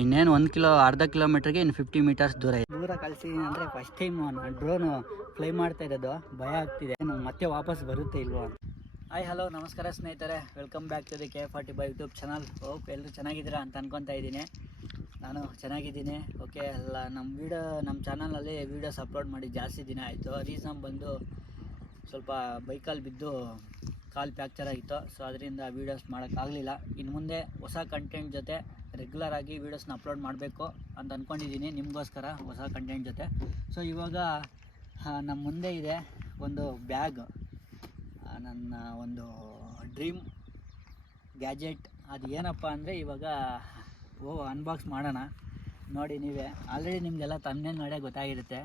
ಇನ್ನೇನು 1 ಅರ್ಧ ಕಿಲೋಮೀಟ್ರಿಗೆ ಇನ್ನು 50 ಮೀಟರ್ಸ್ ದೂರ ಕಳಿಸಿದ್ದೀನಿ ಅಂದರೆ ಫಸ್ಟ್ ಟೈಮ್ ನಾನು ಡ್ರೋನು ಫ್ಲೈ ಮಾಡ್ತಾ ಇರೋದು, ಭಯ ಆಗ್ತಿದೆ ಮತ್ತೆ ವಾಪಸ್ ಬರುತ್ತೆ ಇಲ್ವೋ. ಹಾಯ್ ಹಲೋ ನಮಸ್ಕಾರ ಸ್ನೇಹಿತರೆ, welcome back to the K45 YouTube channel. Hope ಎಲ್ಲರೂ ಚೆನ್ನಾಗಿದ್ದೀರಾ ಅಂತ ಅನ್ಕೊತಾ ಇದ್ದೀನಿ. ನಾನು ಚೆನ್ನಾಗಿದ್ದೀನಿ. ಓಕೆ, ಅಲ್ಲ ನಮ್ಮ ಚಾನಲಲ್ಲಿ ವೀಡಿಯೋಸ್ ಅಪ್ಲೋಡ್ ಮಾಡಿ ಜಾಸ್ತಿ ದಿನ ಆಯಿತು. ರೀಸನ್ ಬಂದು ಸ್ವಲ್ಪ ಬೈಕಲ್ಲಿ ಬಿದ್ದು ಕಾಲು ಫ್ಯಾಕ್ಚರ್ ಆಗಿತ್ತು. ಸೊ ಅದರಿಂದ ವೀಡಿಯೋಸ್ ಮಾಡೋಕ್ಕಾಗಲಿಲ್ಲ. ಇನ್ನು ಮುಂದೆ ಹೊಸ ಕಂಟೆಂಟ್ ಜೊತೆ ರೆಗ್ಯುಲರಾಗಿ ವೀಡಿಯೋಸ್ನ ಅಪ್ಲೋಡ್ ಮಾಡಬೇಕು ಅಂತ ಅಂದ್ಕೊಂಡಿದ್ದೀನಿ, ನಿಮಗೋಸ್ಕರ ಹೊಸ ಕಂಟೆಂಟ್ ಜೊತೆ. ಸೊ ಇವಾಗ ನಮ್ಮ ಮುಂದೆ ಇದೆ ಒಂದು ಬ್ಯಾಗ್, ನನ್ನ ಒಂದು ಡ್ರೀಮ್ ಗ್ಯಾಜೆಟ್. ಅದು ಏನಪ್ಪ ಅಂದರೆ ಇವಾಗ ಅನ್ಬಾಕ್ಸ್ ಮಾಡೋಣ. ನೋಡಿ ನೀವೇ ಆಲ್ರೆಡಿ ನಿಮಗೆಲ್ಲ ತಮ್ಮನೇ ನೋಡೇ ಗೊತ್ತಾಗಿರುತ್ತೆ.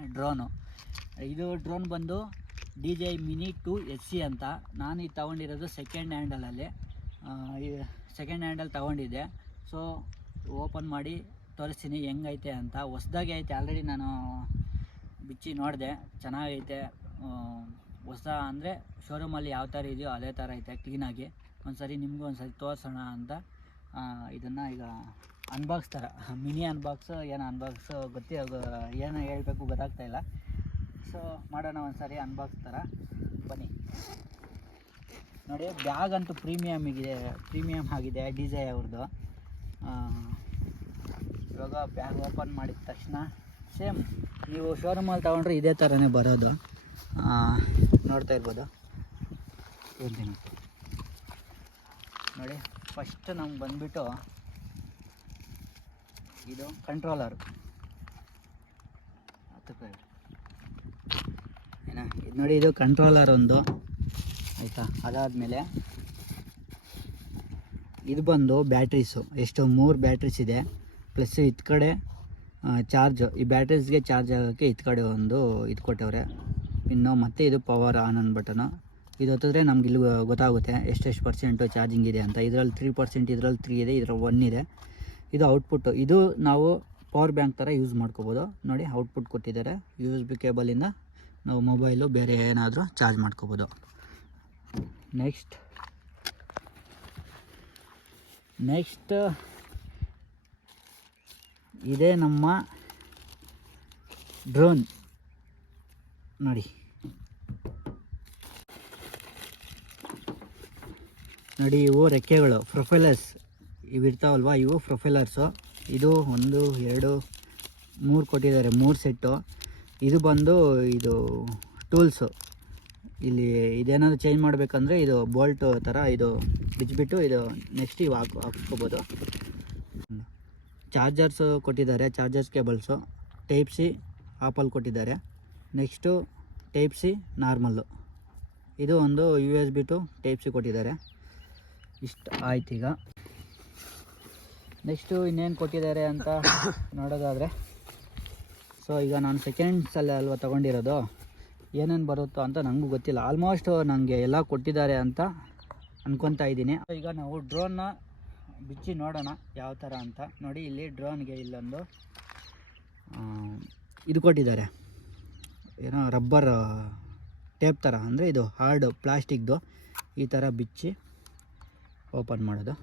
ಇದು ಡ್ರೋನ್ ಬಂದು DJI Mini 2 SC ಅಂತ. ನಾನು ಇದು ತೊಗೊಂಡಿರೋದು ಸೆಕೆಂಡ್ ಹ್ಯಾಂಡಲ್ ತೊಗೊಂಡಿದ್ದೆ. ಸೊ ಓಪನ್ ಮಾಡಿ ತೋರಿಸ್ತೀನಿ ಹೆಂಗೈತೆ ಅಂತ. ಹೊಸ್ದಾಗಿ ಐತೆ, ಆಲ್ರೆಡಿ ನಾನು ಬಿಚ್ಚಿ ನೋಡಿದೆ, ಚೆನ್ನಾಗೈತೆ. ಹೊಸ ಅಂದರೆ ಶೋರೂಮಲ್ಲಿ ಯಾವ ಥರ ಇದೆಯೋ ಅದೇ ಥರ ಐತೆ ಕ್ಲೀನಾಗಿ. ನಿಮಗೂ ಒಂದು ಸರಿ ತೋರಿಸೋಣ ಅಂತ ಇದನ್ನು ಈಗ ಅನ್ಬಾಕ್ಸ್ ಥರ ಮಿನಿ ಅನ್ಬಾಕ್ಸ್, ಏನು ಅನ್ಬಾಕ್ಸ್ ಏನು ಹೇಳಬೇಕು ಗೊತ್ತಾಗ್ತಾಯಿಲ್ಲ. ಸೊ ಮಾಡೋಣ ಒಂದು ಸರಿ ಅನ್ಬಾಕ್ಸ್ ಥರ, ಬನ್ನಿ. ನೋಡಿ, ಬ್ಯಾಗ್ ಅಂತೂ ಪ್ರೀಮಿಯಮ್ ಆಗಿದೆ DJI ಅವ್ರದ್ದು. ಇವಾಗ ಬ್ಯಾಗ್ ಓಪನ್ ಮಾಡಿದ ತಕ್ಷಣ ಸೇಮ್ ನೀವು ಶೋರೂಮಲ್ಲಿ ತೊಗೊಂಡ್ರೆ ಇದೇ ಥರನೇ ಬರೋದು. ನೋಡ್ತಾ ಇರ್ಬೋದು. ನೋಡಿ, ಫಸ್ಟ್ ನಮ್ಗೆ ಬಂದುಬಿಟ್ಟು ಇದು ಕಂಟ್ರೋಲರ್ ಇದು ನೋಡಿ, ಇದು ಕಂಟ್ರೋಲರ್ ಒಂದು ಆಯಿತಾ. ಅದಾದಮೇಲೆ ಇದು ಬಂದು ಬ್ಯಾಟ್ರೀಸು, ಎಷ್ಟು 3 ಬ್ಯಾಟ್ರೀಸ್ ಇದೆ. ಪ್ಲಸ್ ಇತ್ ಕಡೆ ಚಾರ್ಜ್, ಈ ಬ್ಯಾಟ್ರೀಸ್ಗೆ ಚಾರ್ಜ್ ಆಗೋಕ್ಕೆ ಇತ್ ಕಡೆ ಒಂದು ಇದು ಕೊಟ್ಟವ್ರೆ ಇನ್ನು. ಮತ್ತು ಇದು ಪವರ್ ಆನ್ ಅನ್ ಬಟನು. ಇದು ಹೊತ್ತಿದ್ರೆ ನಮ್ಗೆ ಇಲ್ಲಿ ಗೊತ್ತಾಗುತ್ತೆ ಎಷ್ಟು ಪರ್ಸೆಂಟು ಚಾರ್ಜಿಂಗ್ ಇದೆ ಅಂತ. ಇದರಲ್ಲಿ 3%, ಇದರಲ್ಲಿ 3 ಇದೆ, ಇದರಲ್ಲಿ 1 ಇದೆ. ಇದು ಔಟ್ಪುಟ್ಟು. ಇದು ನಾವು ಪವರ್ ಬ್ಯಾಂಕ್ ಥರ ಯೂಸ್ ಮಾಡ್ಕೋಬೋದು. ನೋಡಿ, ಔಟ್ಪುಟ್ ಕೊಟ್ಟಿದ್ದಾರೆ. USB ಕೇಬಲಿಂದ ನಾವು ಮೊಬೈಲು ಬೇರೆ ಏನಾದರೂ ಚಾರ್ಜ್ ಮಾಡ್ಕೋಬೋದು. ನೆಕ್ಸ್ಟ್ ಇದೇ ನಮ್ಮ ಡ್ರೋನ್. ನೋಡಿ, ಇವು ರೆಕ್ಕೆಗಳು, ಪ್ರೊಫೈಲರ್ಸ್ ಇವಿರ್ತಾವಲ್ವ, ಇವು ಪ್ರೊಫೈಲರ್ಸು. ಇದು 1 2 3 ಕೊಟ್ಟಿದ್ದಾರೆ, 3 ಸೆಟ್ಟು. ಇದು ಬಂದು ಇದು ಟೂಲ್ಸು. ಇಲ್ಲಿ ಇದೇನಾದರೂ ಚೇಂಜ್ ಮಾಡಬೇಕಂದ್ರೆ ಇದು ಬೋಲ್ಟ್ ಥರ ಇದು ಬಿಚ್ಚಿಬಿಟ್ಟು ಇದು ನೆಕ್ಸ್ಟ್ ಇವು ಹಾಕ್ಸ್ಕೊಬೋದು. ಚಾರ್ಜರ್ಸು ಕೊಟ್ಟಿದ್ದಾರೆ, chargers cables. Type C Apple ಕೊಟ್ಟಿದ್ದಾರೆ. Next type C normal. ಇದು ಒಂದು USB ಟು ಟೈಪ್ ಸಿ ಕೊಟ್ಟಿದ್ದಾರೆ. ಇಷ್ಟು ಆಯ್ತು. ಈಗ ನೆಕ್ಸ್ಟು ಇನ್ನೇನು ಕೊಟ್ಟಿದ್ದಾರೆ ಅಂತ ನೋಡೋದಾದರೆ, ಸೊ ಈಗ ನಾನು ಸೆಕೆಂಡ್ಸಲ್ಲಿ ಅಲ್ವಾ ತೊಗೊಂಡಿರೋದು, ಏನೇನು ಬರುತ್ತೋ ಅಂತ ನನಗೂ ಗೊತ್ತಿಲ್ಲ. ಆಲ್ಮೋಸ್ಟ್ ನನಗೆ ಎಲ್ಲ ಕೊಟ್ಟಿದ್ದಾರೆ ಅಂತ ಅಂದ್ಕೊತಾ ಇದ್ದೀನಿ. ಈಗ ನಾವು ಡ್ರೋನ್ನ ಬಿಚ್ಚಿ ನೋಡೋಣ ಯಾವ ಥರ ಅಂತ. ನೋಡಿ, ಇಲ್ಲಿ ಡ್ರೋನ್ಗೆ ಇಲ್ಲೊಂದು ಇದು ಕೊಟ್ಟಿದ್ದಾರೆ, ಏನೋ ರಬ್ಬರ್ ಟೇಪ್ ಥರ, ಅಂದರೆ ಇದು ಹಾರ್ಡ್ ಪ್ಲಾಸ್ಟಿಕ್ದು. ಈ ಥರ ಬಿಚ್ಚಿ ಓಪನ್ ಮಾಡೋದು.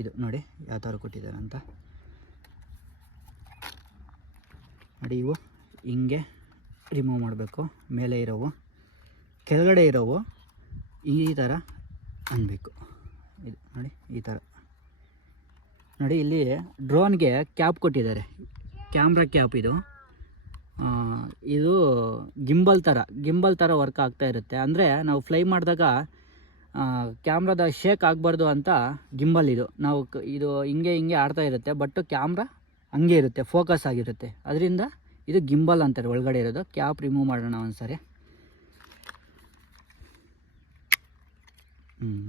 ಇದು ನೋಡಿ ಯಾವ ಥರ ಕೊಟ್ಟಿದ್ದಾರೆ ಅಂತ. ನೋಡಿ, ಇವು ಹಿಂಗೆ ರಿಮೂವ್ ಮಾಡಬೇಕು. ಮೇಲೆ ಇರೋವು, ಕೆಳಗಡೆ ಇರೋವು ಈ ಥರ ಅನ್ಬೇಕು. ಇದು ನೋಡಿ, ಈ ಥರ ನೋಡಿ. ಇಲ್ಲಿ ಡ್ರೋನ್ಗೆ ಕ್ಯಾಪ್ ಕೊಟ್ಟಿದ್ದಾರೆ, ಕ್ಯಾಮ್ರಾ ಕ್ಯಾಪ್. ಇದು ಗಿಂಬಲ್ ಥರ ವರ್ಕ್ ಆಗ್ತಾ ಇರುತ್ತೆ. ಅಂದರೆ ನಾವು ಫ್ಲೈ ಮಾಡಿದಾಗ ಕ್ಯಾಮ್ರಾದ ಶೇಕ್ ಆಗಬಾರ್ದು ಅಂತ ಗಿಂಬಲ್ ಇದು. ನಾವು ಇದು ಹಿಂಗೆ ಆಡ್ತಾ ಇರುತ್ತೆ, ಬಟ್ ಕ್ಯಾಮ್ರಾ ಹಂಗೆ ಇರುತ್ತೆ, ಫೋಕಸ್ ಆಗಿರುತ್ತೆ. ಅದರಿಂದ ಇದು ಗಿಂಬಲ್ ಅಂತಾರೆ ಒಳಗಡೆ ಇರೋದು. ಕ್ಯಾಪ್ ರಿಮೂವ್ ಮಾಡೋಣ ಒಂದ್ಸರಿ.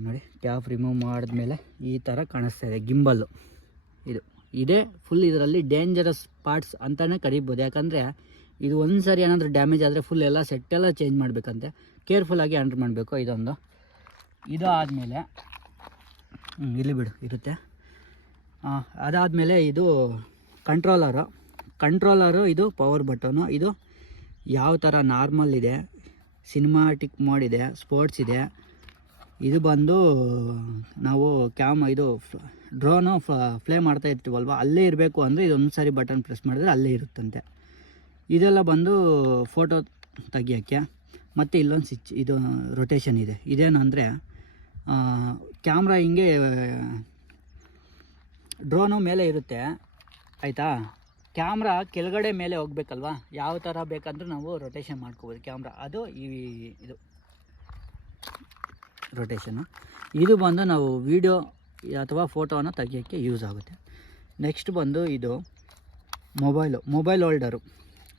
ನೋಡಿ, ಕ್ಯಾಪ್ ರಿಮೂವ್ ಮಾಡಿದ್ಮೇಲೆ ಈ ಥರ ಕಾಣಿಸ್ತಾ ಇದೆ ಗಿಂಬಲ್ಲು. ಇದೇ ಫುಲ್ ಇದರಲ್ಲಿ ಡೇಂಜರಸ್ ಪಾರ್ಟ್ಸ್ ಅಂತಲೇ ಕರಿಬೋದು. ಯಾಕಂದರೆ ಇದು ಒಂದು ಸರಿ ಏನಾದರೂ ಡ್ಯಾಮೇಜ್ ಆದರೆ ಫುಲ್ ಎಲ್ಲ ಸೆಟ್ಟೆಲ್ಲ ಚೇಂಜ್ ಮಾಡಬೇಕಂತೆ. ಕೇರ್ಫುಲ್ಲಾಗಿ ಹ್ಯಾಂಡಲ್ ಮಾಡಬೇಕು. ಇದೊಂದು. ಇದು ಆದಮೇಲೆ ಇಲ್ಲಿ ಬಿಡು ಇರುತ್ತೆ. ಅದಾದಮೇಲೆ ಇದು ಕಂಟ್ರೋಲರು. ಇದು ಪವರ್ ಬಟನು. ಇದು ಯಾವ ಥರ ನಾರ್ಮಲ್ ಇದೆ, ಸಿನಿಮಾಟಿಕ್ ಮೋಡ್ ಇದೆ, ಸ್ಪೋರ್ಟ್ಸ್ ಇದೆ. ಇದು ಬಂದು ನಾವು ಇದು ಡ್ರೋನು ಫ್ಲೈ ಮಾಡ್ತಾ ಇರ್ತೀವಲ್ವ, ಅಲ್ಲೇ ಇರಬೇಕು ಅಂದರೆ ಇದೊಂದು ಸಾರಿ ಬಟನ್ ಪ್ರೆಸ್ ಮಾಡಿದ್ರೆ ಅಲ್ಲೇ ಇರುತ್ತಂತೆ. ಇದೆಲ್ಲ ಬಂದು ಫೋಟೋ ತೆಗಿಯೋಕ್ಕೆ. ಮತ್ತು ಇಲ್ಲೊಂದು ಸ್ವಿಚ್, ಇದು ರೊಟೇಷನ್ ಇದೆ. ಇದೇನು ಅಂದರೆ ಕ್ಯಾಮ್ರಾ ಹಿಂಗೆ ಡ್ರೋನು ಮೇಲೆ ಇರುತ್ತೆ ಆಯಿತಾ. ಕ್ಯಾಮ್ರಾ ಕೆಳಗಡೆ ಮೇಲೆ ಹೋಗ್ಬೇಕಲ್ವ, ಯಾವ ಥರ ಬೇಕಂದ್ರೆ ನಾವು ರೊಟೇಷನ್ ಮಾಡ್ಕೋಬೋದು ಕ್ಯಾಮ್ರಾ. ಅದು ಇದು ರೊಟೇಷನ್ನು. ಇದು ಬಂದು ನಾವು ವೀಡಿಯೋ ಅಥವಾ ಫೋಟೋನ ತೆಗಿಯೋಕ್ಕೆ ಯೂಸ್ ಆಗುತ್ತೆ. ನೆಕ್ಸ್ಟ್ ಬಂದು ಇದು ಮೊಬೈಲ್ ಹೋಲ್ಡರು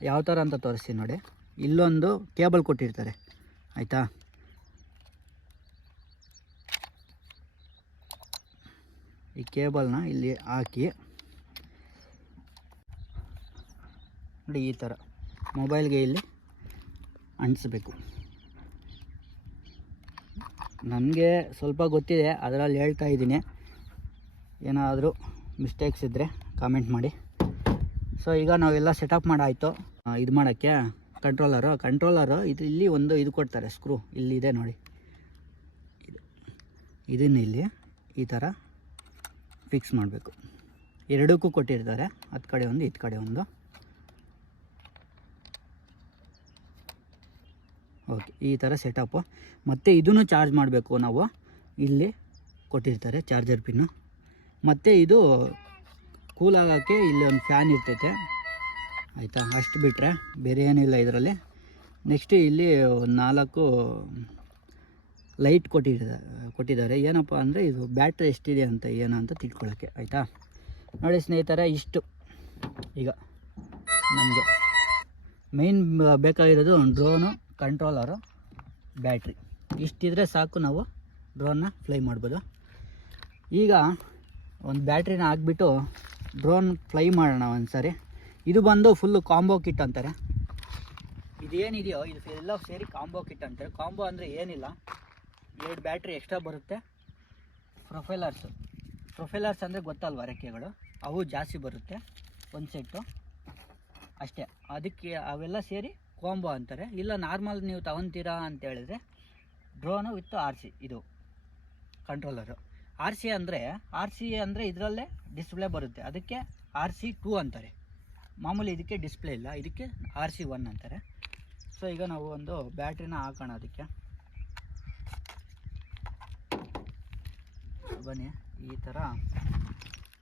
ಯಾವ ಥರ ಅಂತ ತೋರಿಸ್ತೀನಿ ನೋಡಿ. ಇಲ್ಲೊಂದು ಕೇಬಲ್ ಕೊಟ್ಟಿರ್ತಾರೆ ಆಯಿತಾ. ಈ ಕೇಬಲ್ನ ಇಲ್ಲಿ ಹಾಕಿ ನೋಡಿ, ಈ ಥರ ಮೊಬೈಲ್ಗೆ ಇಲ್ಲಿ ಅಂಟಿಸ್ಬೇಕು. ನನಗೆ ಸ್ವಲ್ಪ ಗೊತ್ತಿದೆ, ಅದರಲ್ಲಿ ಹೇಳ್ತಾ ಇದ್ದೀನಿ. ಏನಾದರೂ ಮಿಸ್ಟೇಕ್ಸ್ ಇದ್ದರೆ ಕಾಮೆಂಟ್ ಮಾಡಿ. ಸೊ ಈಗ ನಾವೆಲ್ಲ ಸೆಟಪ್ ಮಾಡಾಯಿತು. ಇದು ಮಾಡೋಕ್ಕೆ ಕಂಟ್ರೋಲರು ಇಲ್ಲಿ ಒಂದು ಇದು ಕೊಡ್ತಾರೆ, ಸ್ಕ್ರೂ ಇಲ್ಲಿದೆ ನೋಡಿ. ಇದನ್ನು ಇಲ್ಲಿ ಈ ಥರ ಫಿಕ್ಸ್ ಮಾಡಬೇಕು. ಎರಡಕ್ಕೂ ಕೊಟ್ಟಿರ್ತಾರೆ, ಹತ್ತು ಕಡೆ ಒಂದು ಇದು ಕಡೆ ಒಂದು. ಓಕೆ, ಈ ಥರ ಸೆಟಪ್ಪು. ಮತ್ತು ಇದನ್ನು ಚಾರ್ಜ್ ಮಾಡಬೇಕು ನಾವು. ಇಲ್ಲಿ ಕೊಟ್ಟಿರ್ತಾರೆ ಚಾರ್ಜರ್ ಪಿನ್ನು. ಮತ್ತು ಇದು ಕೂಲ್ ಆಗೋಕ್ಕೆ ಇಲ್ಲಿ ಒಂದು ಫ್ಯಾನ್ ಇರ್ತೈತೆ ಆಯಿತಾ. ಅಷ್ಟು ಬಿಟ್ಟರೆ ಬೇರೆ ಏನಿಲ್ಲ ಇದರಲ್ಲಿ. ನೆಕ್ಸ್ಟ್ ಇಲ್ಲಿ 4 ಲೈಟ್ ಕೊಟ್ಟಿದ್ದಾರೆ. ಏನಪ್ಪ ಅಂದರೆ ಇದು ಬ್ಯಾಟ್ರಿ ಎಷ್ಟಿದೆ ಅಂತ ಏನಂತ ತಿಳ್ಕೊಳ್ಳೋಕ್ಕೆ ಆಯಿತಾ. ನೋಡಿ ಸ್ನೇಹಿತರೆ, ಇಷ್ಟು ಈಗ ನಮಗೆ ಮೇಯ್ನ್ ಬೇಕಾಗಿರೋದು ಡ್ರೋನು, ಕಂಟ್ರೋಲರು, ಬ್ಯಾಟ್ರಿ. ಇಷ್ಟಿದ್ರೆ ಸಾಕು, ನಾವು ಡ್ರೋನ್ನ ಫ್ಲೈ ಮಾಡ್ಬೋದು. ಈಗ ಒಂದು ಬ್ಯಾಟ್ರಿನ ಹಾಕ್ಬಿಟ್ಟು ಡ್ರೋನ್ ಫ್ಲೈ ಮಾಡೋಣ ಒಂದು ಸಾರಿ. ಇದು ಬಂದು ಫುಲ್ಲು ಕಾಂಬೋ ಕಿಟ್ ಅಂತಾರೆ. ಇದೇನಿದೆಯೋ ಇದು ಎಲ್ಲ ಸೇರಿ ಕಾಂಬೋ ಕಿಟ್ ಅಂತಾರೆ. ಕಾಂಬೋ ಅಂದರೆ ಏನಿಲ್ಲ, 2 ಬ್ಯಾಟ್ರಿ ಎಕ್ಸ್ಟ್ರಾ ಬರುತ್ತೆ. ಪ್ರೊಫೈಲರ್ಸ್ ಅಂದರೆ ಗೊತ್ತಲ್ವ, ರೆಕ್ಕೆಗಳು, ಅವು ಜಾಸ್ತಿ ಬರುತ್ತೆ ಒಂದು ಸೆಟ್ಟು ಅಷ್ಟೇ. ಅದಕ್ಕೆ ಅವೆಲ್ಲ ಸೇರಿ ಕಾಂಬೋ ಅಂತಾರೆ. ಇಲ್ಲ ನಾರ್ಮಲ್ ನೀವು ತಗೊತೀರಾ ಅಂತ ಹೇಳಿದ್ರೆ ಡ್ರೋನು ವಿತ್ RC, ಇದು ಕಂಟ್ರೋಲರು. RC ಅಂದರೆ ಇದರಲ್ಲೇ ಡಿಸ್ಪ್ಲೇ ಬರುತ್ತೆ, ಅದಕ್ಕೆ RC2 ಅಂತಾರೆ. ಮಾಮೂಲಿ ಇದಕ್ಕೆ ಡಿಸ್ಪ್ಲೇ ಇಲ್ಲ, ಇದಕ್ಕೆ RC1 ಅಂತಾರೆ. ಸೊ ಈಗ ನಾವು ಒಂದು ಬ್ಯಾಟ್ರಿನ ಹಾಕೋಣ ಅದಕ್ಕೆ. ಬನ್ನಿ, ಈ ಥರ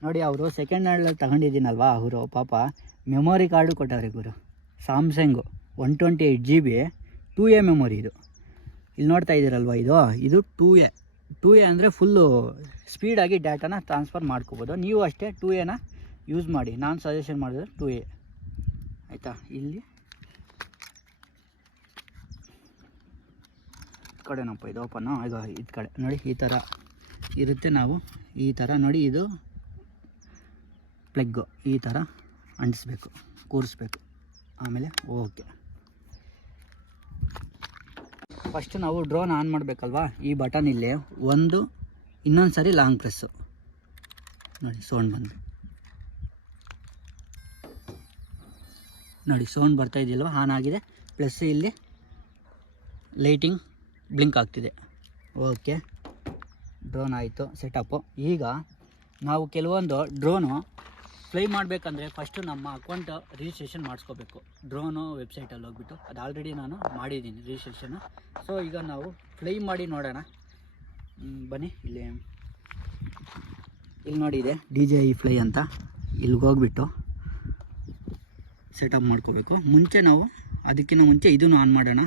ನೋಡಿ. ಅವರು ಸೆಕೆಂಡ್ ಹ್ಯಾಂಡಲ್ಲಿ ತಗೊಂಡಿದ್ದೀನಲ್ವ, ಅವರು ಪಾಪ ಮೆಮೊರಿ ಕಾರ್ಡು ಕೊಟ್ಟವ್ರೆ ಗುರು. Samsung 128 GB 2A memory. ಇದು ಇಲ್ಲಿ ನೋಡ್ತಾ ಇದ್ದೀರಲ್ವ, ಇದು 2A ಅಂದರೆ ಫುಲ್ಲು ಸ್ಪೀಡಾಗಿ ಡಾಟಾನ ಟ್ರಾನ್ಸ್ಫರ್ ಮಾಡ್ಕೋಬೋದು. ನೀವು ಅಷ್ಟೇ 2Aನ ಯೂಸ್ ಮಾಡಿ. ನಾನು ಸಜೆಷನ್ ಮಾಡಿದ್ರೆ 2A ಆಯಿತಾ. ಇಲ್ಲಿ ಕಡೆನಪ್ಪ ಇದು ಓಪನ್ನು, ಈಗ ಇದು ಕಡೆ ನೋಡಿ ಈ ಥರ ಇರುತ್ತೆ. ನಾವು ಈ ಥರ ನೋಡಿ, ಇದು ಪ್ಲಗ್ಗು ಈ ಥರ ಅಂಟಿಸ್ಬೇಕು, ಕೂರಿಸ್ಬೇಕು. ಆಮೇಲೆ ಓಕೆ, ಫಸ್ಟ್ ನಾವು ಡ್ರೋನ್ ಆನ್ ಮಾಡಬೇಕಲ್ವಾ. ಈ ಬಟನ್ ಇಲ್ಲೇ ಇನ್ನೊಂದು ಸರಿ ಲಾಂಗ್ ಪ್ರೆಸ್ಸು ನೋಡಿ, ಸೌಂಡ್ ಬಂದು ನೋಡಿ, ಸೌಂಡ್ ಬರ್ತಾ ಇದೆಯಲ್ವ, ಆನ್ ಆಗಿದೆ. ಪ್ಲಸ್ ಇಲ್ಲಿ ಲೈಟಿಂಗ್ ಬ್ಲಿಂಕ್ ಆಗ್ತಿದೆ. ಓಕೆ, ಡ್ರೋನ್ ಆಯಿತು ಸೆಟಪ್ಪು. ಈಗ ನಾವು ಕೆಲವೊಂದು ಡ್ರೋನು ಫ್ಲೈ ಮಾಡಬೇಕಂದ್ರೆ ಫಸ್ಟು ನಮ್ಮ ಅಕೌಂಟ್ ರಿಜಿಸ್ಟ್ರೇಷನ್ ಮಾಡಿಸ್ಕೋಬೇಕು. ಡ್ರೋನು ವೆಬ್ಸೈಟಲ್ಲಿ ಹೋಗ್ಬಿಟ್ಟು, ಅದು ಆಲ್ರೆಡಿ ನಾನು ಮಾಡಿದ್ದೀನಿ ರಿಜಿಸ್ಟ್ರೇಷನ್ನು. ಸೊ ಈಗ ನಾವು ಫ್ಲೈ ಮಾಡಿ ನೋಡೋಣ. ಬನ್ನಿ, ಇಲ್ಲಿ ನೋಡಿ ಇದೆ DJI ಫ್ಲೈ ಅಂತ. ಇಲ್ಲಿಗೆ ಹೋಗ್ಬಿಟ್ಟು ಸೆಟಪ್ ಮಾಡ್ಕೋಬೇಕು. ಅದಕ್ಕಿಂತ ಮುಂಚೆ ಇದನ್ನು ಆನ್ ಮಾಡೋಣ.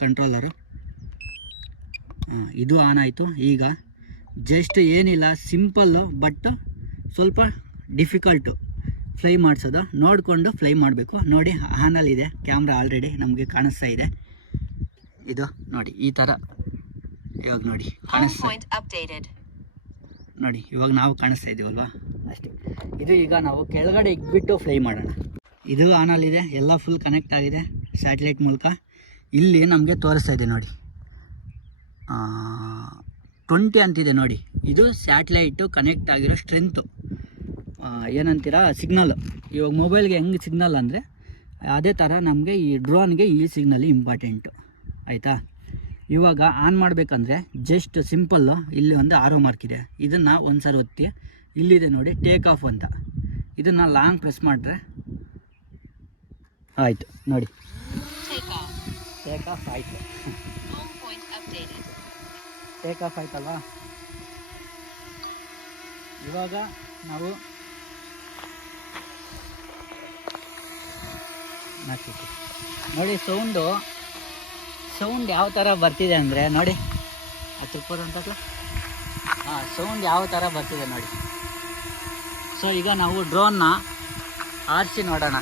ಕಂಟ್ರೋಲರು ಇದು ಆನ್ ಆಯಿತು. ಈಗ ಜಸ್ಟ್ ಏನಿಲ್ಲ, ಸಿಂಪಲ್ಲು ಬಟ್ ಸ್ವಲ್ಪ ಡಿಫಿಕಲ್ಟು ಫ್ಲೈ ಮಾಡಿಸೋದು. ನೋಡಿಕೊಂಡು ಫ್ಲೈ ಮಾಡಬೇಕು. ನೋಡಿ, ಆನಲ್ಲಿದೆ ಕ್ಯಾಮ್ರಾ, ಆಲ್ರೆಡಿ ನಮಗೆ ಕಾಣಿಸ್ತಾ ಇದೆ. ಇದು ನೋಡಿ ಈ ಥರ. ಇವಾಗ ನೋಡಿ ನೋಡಿ, ಇವಾಗ ನಾವು ಕಾಣಿಸ್ತಾ ಇದ್ದೀವಲ್ವಾ, ಅಷ್ಟೇ. ಇದು ಈಗ ನಾವು ಕೆಳಗಡೆ ಇಟ್ಬಿಟ್ಟು ಫ್ಲೈ ಮಾಡೋಣ. ಇದು ಆನಲ್ಲಿದೆ, ಎಲ್ಲ ಫುಲ್ ಕನೆಕ್ಟ್ ಆಗಿದೆ ಸ್ಯಾಟಲೈಟ್ ಮೂಲಕ. ಇಲ್ಲಿ ನಮಗೆ ತೋರಿಸ್ತಾ ಇದೆ ನೋಡಿ, 20 ಅಂತಿದೆ ನೋಡಿ. ಇದು ಸ್ಯಾಟಲೈಟು ಕನೆಕ್ಟ್ ಆಗಿರೋ ಸ್ಟ್ರೆಂತು, ಏನಂತೀರ, ಸಿಗ್ನಲ್. ಇವಾಗ ಮೊಬೈಲ್ಗೆ ಹೆಂಗೆ ಸಿಗ್ನಲ್ ಅಂದರೆ ಅದೇ ಥರ ನಮಗೆ ಈ ಡ್ರೋನ್ಗೆ ಈ ಸಿಗ್ನಲ್ ಇಂಪಾರ್ಟೆಂಟು ಆಯಿತಾ. ಇವಾಗ ಆನ್ ಮಾಡಬೇಕಂದ್ರೆ ಜಸ್ಟ್ ಸಿಂಪಲ್ಲು ಇಲ್ಲಿ ಒಂದು ಆರೋ ಮಾರ್ಕ್ ಇದೆ, ಇದನ್ನು ಒಂದು ಸಾರಿ ಒತ್ತಿ, ಇಲ್ಲಿದೆ ನೋಡಿ ಟೇಕ್ ಆಫ್ ಅಂತ, ಇದನ್ನು ಲಾಂಗ್ ಪ್ರೆಸ್ ಮಾಡಿದ್ರೆ ಆಯಿತು ನೋಡಿ, ಟೇಕ್ ಆಫ್ ಆಯಿತು. ಟೇಕ್ ಆಫ್ ಆಯ್ತಲ್ವಾ. ಇವಾಗ ನಾವು ನೋಡಿ ಸೌಂಡ್ ಯಾವ ಥರ ಬರ್ತಿದೆ ಅಂದರೆ ನೋಡಿ, ಹತ್ತಿರದಂತದ್ದು ಸೌಂಡ್ ಯಾವ ಥರ ಬರ್ತಿದೆ ನೋಡಿ. ಸೊ ಈಗ ನಾವು ಡ್ರೋನ್ನ ಆರಿಸಿ ನೋಡೋಣ.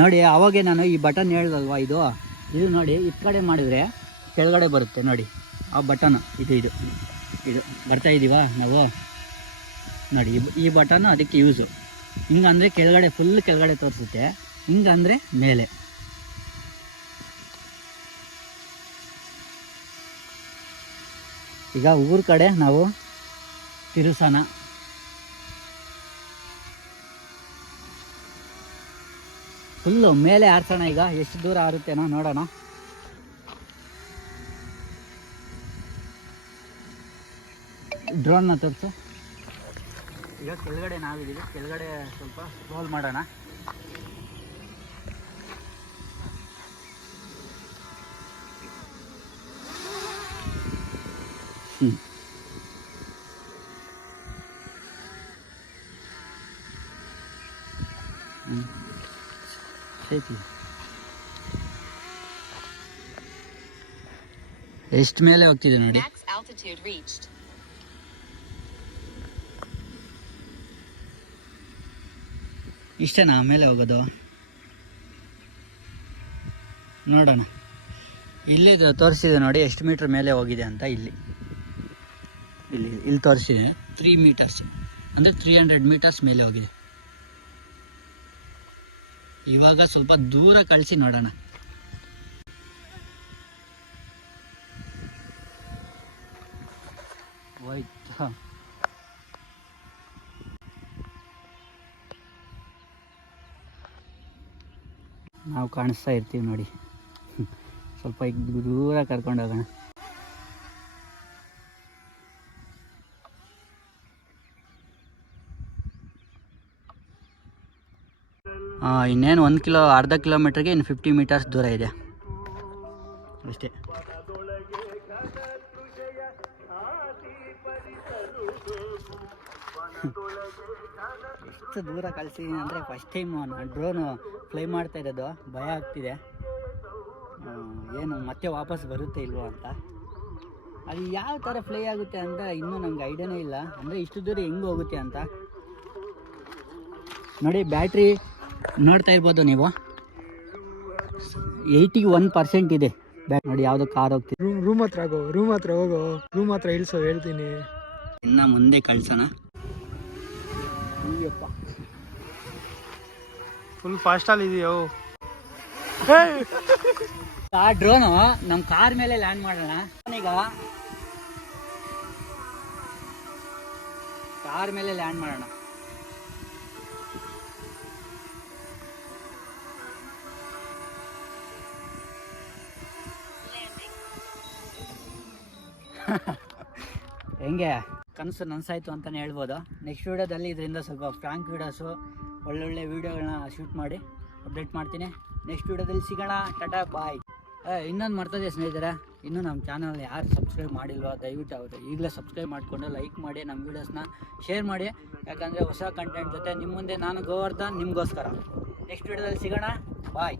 ನೋಡಿ ಅವಾಗೆ ನಾನು ಈ ಬಟನ್ ಹೇಳ್ದಲ್ವಾ, ಇದು ನೋಡಿ ಈ ಕಡೆ ಮಾಡಿದರೆ ಕೆಳಗಡೆ ಬರುತ್ತೆ ನೋಡಿ, ಆ ಬಟನ್ ಇದು ಬರ್ತಾ ಇದ್ದೀವಾ ನಾವು ನೋಡಿ, ಈ ಬಟನ್ ಅದಕ್ಕೆ ಯೂಸು. ಹಿಂಗಂದರೆ ಕೆಳಗಡೆ ಫುಲ್ ಕೆಳಗಡೆ ತೋರಿಸುತ್ತೆ, ಹಿಂಗಂದರೆ ಮೇಲೆ. ಈಗ ಊರ ಕಡೆ ನಾವು ತಿರುಸೋಣ. ಫುಲ್ಲು ಮೇಲೆ ಆರಿಸೋಣ. ಈಗ ಎಷ್ಟು ದೂರ ಆರುತ್ತೇನೋ ನೋಡೋಣ. ಡ್ರೋನ್ನ ತೋರಿಸು. ಈಗ ಕೆಳಗಡೆ ನಾವಿದ್ದೀವಿ, ಕೆಳಗಡೆ ಸ್ವಲ್ಪ ರೋಲ್ ಮಾಡೋಣ. ಎಷ್ಟು ಮೇಲೆ ಹೋಗ್ತಿದೆ ನೋಡಿ. ಇಷ್ಟೇನಾ ಮೇಲೆ ಹೋಗೋದು? ನೋಡೋಣ. ಇಲ್ಲಿ ತೋರಿಸಿದೆ ನೋಡಿ ಎಷ್ಟು ಮೀಟ್ರ್ ಮೇಲೆ ಹೋಗಿದೆ ಅಂತ. ಇಲ್ಲಿ ತೋರಿಸಿದೆ 3 ಮೀಟರ್ಸ್, ಅಂದರೆ 300 ಮೀಟರ್ಸ್ ಮೇಲೆ ಹೋಗಿದೆ. ಇವಾಗ ಸ್ವಲ್ಪ ದೂರ ಕಳಿಸಿ ನೋಡೋಣ. ಹೋಯ್ತಾ? ನಾವು ಕಾಣಿಸ್ತಾ ಇರ್ತೀವಿ ನೋಡಿ. ಸ್ವಲ್ಪ ಈಗ ದೂರ ಕರ್ಕೊಂಡು ಹೋಗೋಣ. ಇನ್ನೇನು ಅರ್ಧ ಕಿಲೋಮೀಟ್ರಿಗೆ ಇನ್ನು 50 ಮೀಟರ್ಸ್ ದೂರ ಇದೆ ಅಷ್ಟೇ. ಎಷ್ಟು ದೂರ ಕಳಿಸಿದ್ದೀನಿ ಅಂದರೆ ಫಸ್ಟ್ ಟೈಮ್ ಡ್ರೋನು ಫ್ಲೈ ಮಾಡ್ತಾ ಇರೋದು, ಭಯ ಆಗ್ತಿದೆ. ಏನು ಮತ್ತೆ ವಾಪಸ್ ಬರುತ್ತೆ ಇಲ್ವೋ ಅಂತ. ಅದು ಯಾವ ಥರ ಫ್ಲೈ ಆಗುತ್ತೆ ಅಂತ ಇನ್ನೂ ನಮ್ಗೆ ಐಡಿಯಾನೇ ಇಲ್ಲ, ಅಂದರೆ ಇಷ್ಟು ದೂರ ಹೆಂಗೆ ಹೋಗುತ್ತೆ ಅಂತ. ನೋಡಿ ಬ್ಯಾಟ್ರಿ ನೋಡ್ತಾ ಇರ್ಬೋದು ನೀವು, 81% ಇದೆ ಬ್ಯಾಟ್. ನೋಡಿ ಯಾವುದೋ ಕಾರ್ ಹೋಗ್ತಿದೆ. ರೂಮ್ ಹತ್ರ ಹೋಗೋ, ರೂಮ್ ಹತ್ರ ಇಳಿಸೋ, ಹೇಳ್ತೀನಿ. ಇನ್ನು ಮುಂದೆ ಕಳ್ಸೋಣ. ಅಯ್ಯಪ್ಪ, ಫುಲ್ ಫಾಸ್ಟಲ್ಲಿ ಇದೆಯೋ. ಆ ಡ್ರೋನು ನಮ್ಮ ಕಾರ್ ಮೇಲೆ ಲ್ಯಾಂಡ್ ಮಾಡೋಣ. ಈಗ ಕಾರ್ ಮೇಲೆ ಲ್ಯಾಂಡ್ ಮಾಡೋಣ. ಹೆಂಗೆ ಕನಸು ನನಸಾಯ್ತು ಅಂತಲೇ ಹೇಳ್ಬೋದು. ನೆಕ್ಸ್ಟ್ ವೀಡಿಯೋದಲ್ಲಿ ಇದರಿಂದ ಸ್ವಲ್ಪ ಫ್ರಾಂಕ್ ವೀಡಿಯೋಸು, ಒಳ್ಳೊಳ್ಳೆ ವೀಡಿಯೋಗಳನ್ನ ಶೂಟ್ ಮಾಡಿ ಅಪ್ಡೇಟ್ ಮಾಡ್ತೀನಿ. ನೆಕ್ಸ್ಟ್ ವೀಡಿಯೋದಲ್ಲಿ ಸಿಗೋಣ. ಟಾಟಾ ಬಾಯ್. ಇನ್ನೊಂದು ಮಾಡ್ತದೆ ಸ್ನೇಹಿತರೆ, ಇನ್ನೂ ನಮ್ಮ ಚಾನಲ್ ಯಾರು ಸಬ್ಸ್ಕ್ರೈಬ್ ಮಾಡಿಲ್ವೋ ದಯವಿಟ್ಟು ಅವರು ಈಗಲೇ ಸಬ್ಸ್ಕ್ರೈಬ್ ಮಾಡಿಕೊಂಡು ಲೈಕ್ ಮಾಡಿ, ನಮ್ಮ ವೀಡಿಯೋಸ್ನ ಶೇರ್ ಮಾಡಿ. ಯಾಕಂದರೆ ಹೊಸ ಕಂಟೆಂಟ್ ಜೊತೆ ನಿಮ್ಮ ಮುಂದೆ ನಾನು ಗೋವರ್ಧನ್ ನಿಮಗೋಸ್ಕರ. ನೆಕ್ಸ್ಟ್ ವೀಡಿಯೋದಲ್ಲಿ ಸಿಗೋಣ. ಬಾಯ್.